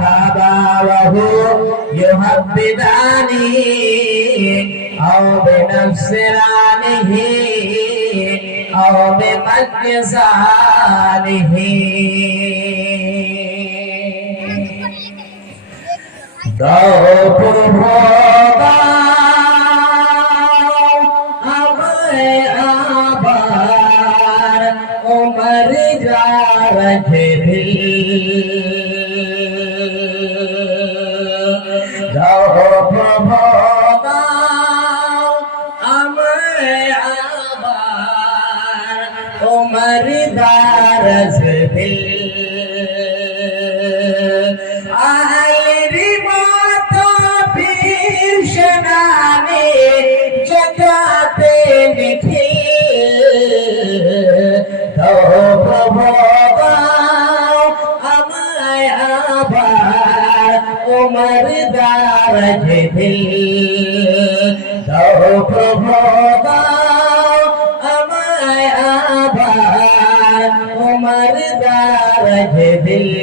فداوه يهبدانه أو بنفسرانه أو بمجزانه دو پربودا उमर जा रहे दिल ওমর দার আহলি মাতা পীর সেনানি জগাতে দাও আমায় আবার উমর দার দিল দাও প্রভু দার দিল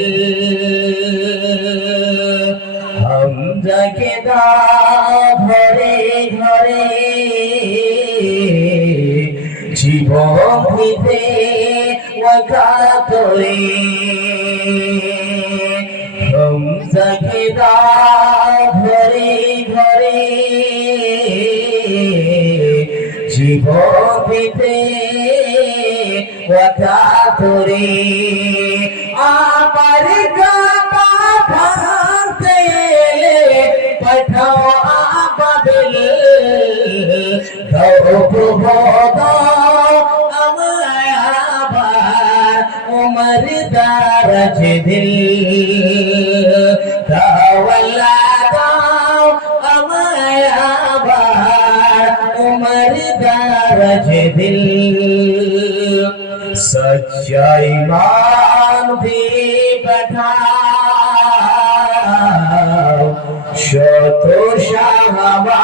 হামজাকে দাও ঘরে ঘরে জীবন দিতে ওয়াকাতরে হামজাকে দাও ঘরে ঘরে জীবন দিতে দিল দাও আল্লাহ দাও আমায় আবার উমর দারাজ দিল সচ্চাই মান দিয়ে পাঠাও শত সাহাবা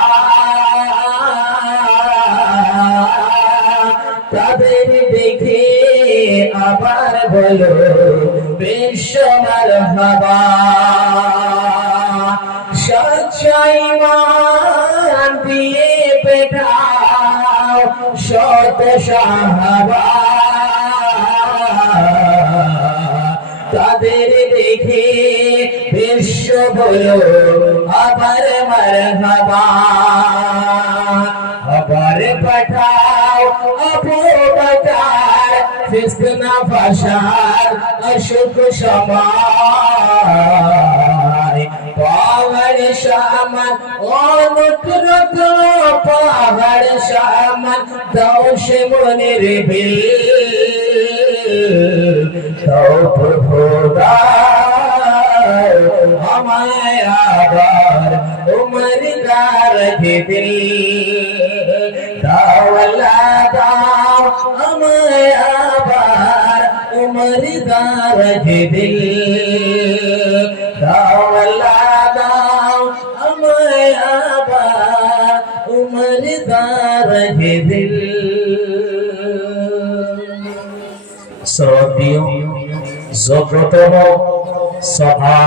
তাদের দেখে আবার বলো বিশ্বমার হবা সচ্চাই মান দিয়ে পেটাও শত সাহাবা তাদের দেখে বিশ্ব বলো আবার মারহাবা আবার পাঠাও আপু বকার ফিসনা ফাসাদ অসুখ সমায় পাহাড় সামান অনুকৃত পাহাড় সামান দাও সে বিল দাও প্রভু আমায় আবার উমর দার দিল দাও আল্লাহ, দাও আমায় আবার উমর দার দিল দাও আল্লাহ, দাও আমায় আবার উমর দিল শ্রদ্ধেয় সব্রতম সভা